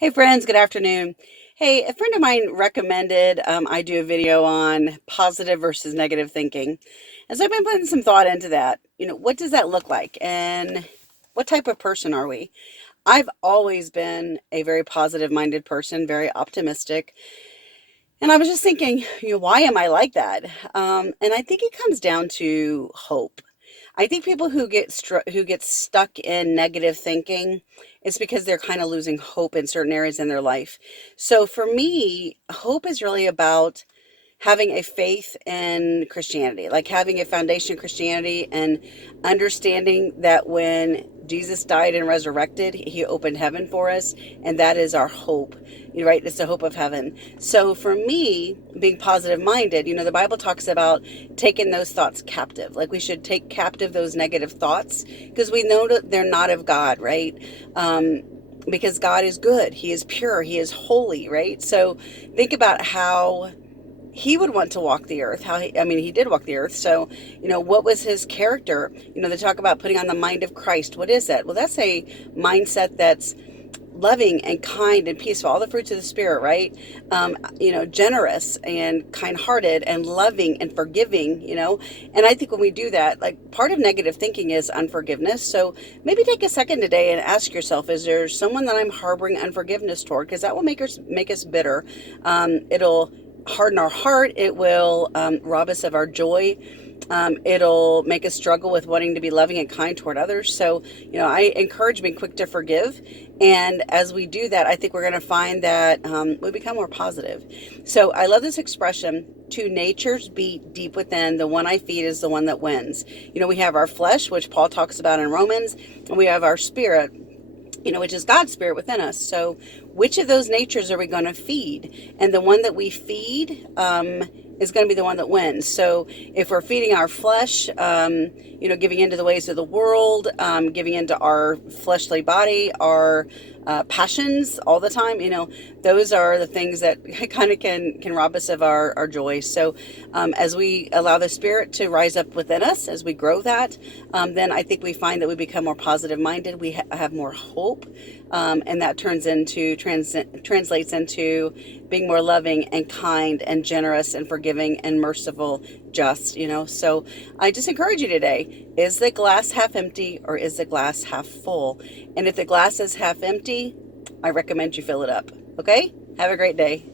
Hey friends, good afternoon. Hey, a friend of mine recommended I do a video on positive versus negative thinking. And so I've been putting some thought into that. What does that look like? And what type of person are we? I've always been a very positive minded person, very optimistic. And I was just thinking, why am I like that? And I think it comes down to hope. I think people who get stuck in negative thinking, it's because they're kind of losing hope in certain areas in their life. So for me, hope is really about having a faith in Christianity, like having a foundation in Christianity and understanding that when Jesus died and resurrected, he opened heaven for us, and that is our hope. Right? It's the hope of heaven. So for me, being positive minded, the Bible talks about taking those thoughts captive. Like we should take captive those negative thoughts because we know that they're not of God, right? Because God is good, he is pure, he is holy, right? So think about how he would want to walk the earth. He did walk the earth. So, what was his character? They talk about putting on the mind of Christ. What is that? Well, that's a mindset that's loving and kind and peaceful, all the fruits of the spirit, right? Generous and kind-hearted and loving and forgiving, and I think when we do that, like part of negative thinking is unforgiveness. So maybe take a second today and ask yourself, is there someone that I'm harboring unforgiveness toward? Because that will make us bitter. It'll harden our heart. It will rob us of our joy. It'll make us struggle with wanting to be loving and kind toward others. So, I encourage being quick to forgive. And as we do that, I think we're going to find that we become more positive. So I love this expression, two natures beat deep within. The one I feed is the one that wins. We have our flesh, which Paul talks about in Romans, and we have our spirit, which is God's spirit within us. So which of those natures are we going to feed? And the one that we feed is going to be the one that wins. So if we're feeding our flesh, giving into the ways of the world, giving into our fleshly body, our passions all the time, those are the things that kind of can rob us of our joy. So as we allow the spirit to rise up within us, as we grow that, then I think we find that we become more positive minded. We have more hope, and that translates into being more loving and kind and generous and forgiving and merciful, just. So I just encourage you today, is the glass half empty or is the glass half full? And if the glass is half empty, I recommend you fill it up. Okay, have a great day.